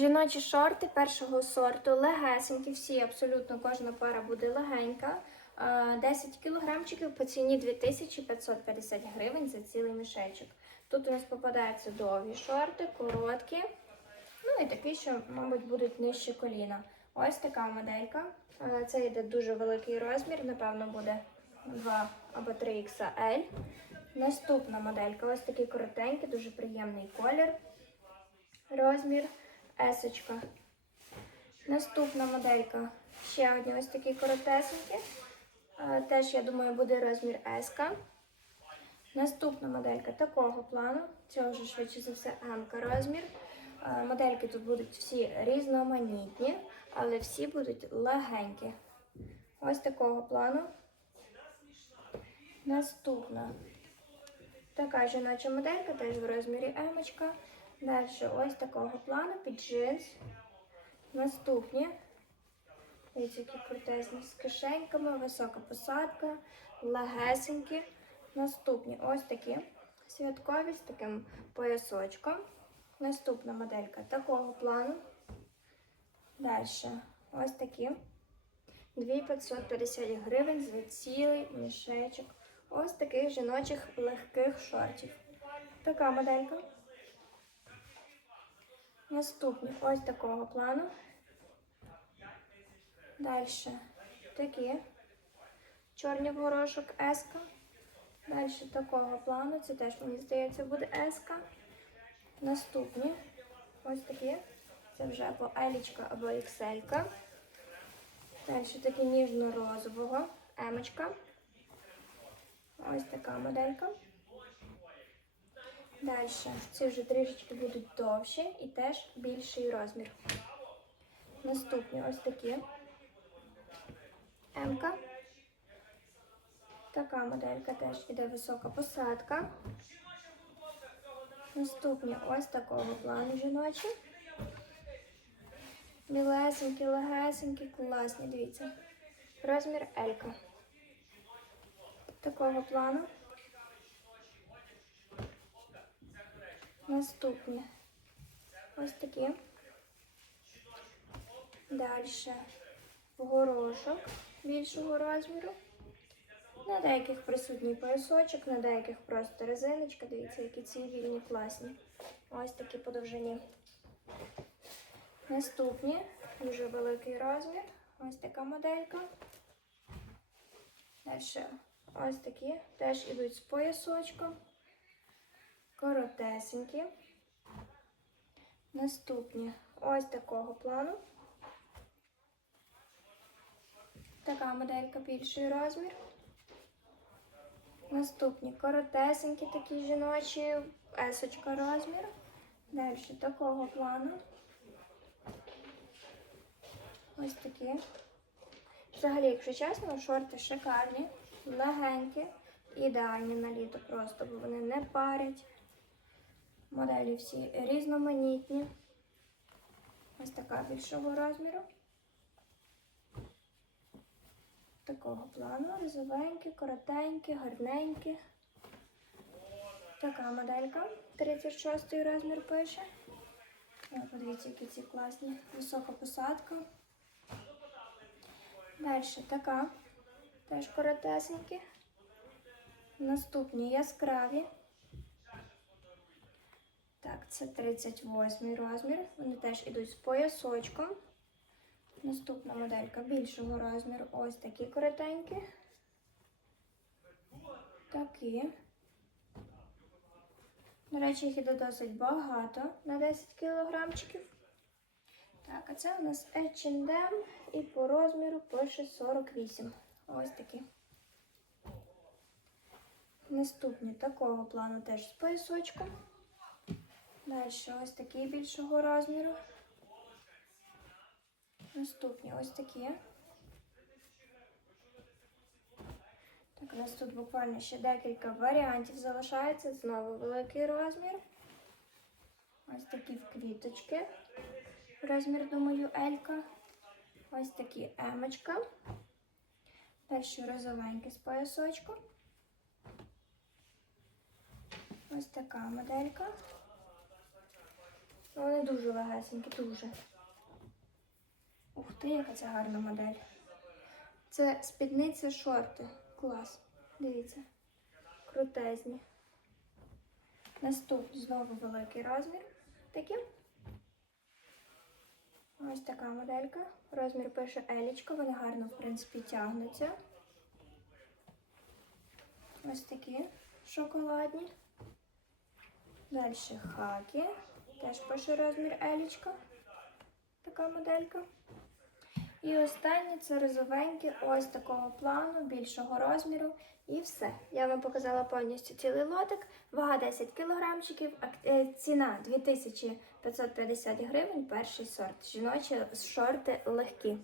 Жіночі шорти першого сорту легесенькі, всі абсолютно кожна пара буде легенька. Е, 10 кілограмчиків по ціні 2550 гривень за цілий мішечок. Тут у нас попадаються довгі шорти, короткі, ну і такі, що, мабуть, будуть нижче коліна. Ось така моделька. Е, Це йде дуже великий розмір, напевно, буде 2 або 3 XL. Наступна моделька, ось такий коротенький, дуже приємний колір. Розмір есочка. Наступна моделька. Ще одні ось такі коротесенькі. Е, Теж, я думаю, буде розмір S. Наступна моделька такого плану. Цього вже швидше за все М розмір. Е, Модельки тут будуть всі різноманітні, але всі будуть легенькі. Ось такого плану. Наступна така жіноча моделька, теж в розмірі М. Далі ось такого плану під джинс. Наступні. Дивіться, які крутезні з кишеньками, висока посадка, легесенькі. Наступні ось такі святкові з таким поясочком. Наступна моделька такого плану. Далі ось такі. 2550 гривень за цілий мішечок. Ось таких жіночих легких шортів. Така моделька. Наступні ось такого плану. Далі такі. Чорний горошок еска. Далі такого плану. Це теж, мені здається, буде еска. Наступні ось такі. Це вже або елічка, або ікселька. Далі такі ніжно-розового. Емочка. Ось така моделька. Далі ці вже трішечки будуть довші і теж більший розмір. Наступні ось такі. М-ка. Така моделька теж іде висока посадка. Наступні ось такого плану жіночі. Білесенькі, легесенькі, класні, дивіться. Розмір Елька. Такого плану. Наступні ось такі. Далі горошок більшого розміру. На деяких присутній поясочок, на деяких просто резиночка. Дивіться, які ці вільні класні. Ось такі по довжині. Наступні дуже великий розмір. Ось така моделька. Далі ось такі. Теж ідуть з поясочком. Коротесенькі. Наступні ось такого плану. Така моделька більший розмір. Наступні коротесенькі такі жіночі, есочка розмір. Далі такого плану. Ось такі. Взагалі, якщо чесно, шорти шикарні, легенькі, ідеальні на літо просто, бо вони не парять. Моделі всі різноманітні. Ось така більшого розміру. Такого плану. Розовенькі, коротенькі, гарненькі. Така моделька. 36 розмір пише. Подивіться, які ці класні. Висока посадка. Далі така. Теж коротесенькі. Наступні яскраві. Так, це 38 розмір. Вони теж ідуть з поясочком. Наступна моделька більшого розміру. Ось такі коротенькі. Такі. До речі, їх іде досить багато на 10 кілограмчиків. Так, а це у нас H&M і по розміру пише 48. Ось такі. Наступні такого плану теж з поясочком. Далі ось такі більшого розміру. Наступні ось такі. Так, у нас тут буквально ще декілька варіантів залишається. Знову великий розмір. Ось такі в квіточки. Розмір, думаю, Елька. Ось такі емочка. Далі розовенькі з поясочком. Ось така моделька. Ну, Вони дуже легесенькі, дуже. Ух ти, яка це гарна модель. Це спідниця шорти. Клас. Дивіться. Крутезні. Наступний знову великий розмір. Такі. Ось така моделька. Розмір пише елічка, вони гарно, в принципі, тягнуться. Ось такі шоколадні. Далі хаки. Теж пише розмір елічка. Така моделька. І останнє це розовенькі, ось такого плану, більшого розміру. І все. Я вам показала повністю цілий лотик. Вага 10 кілограмчиків, е, ціна 2550 гривень, перший сорт. Жіночі шорти легкі.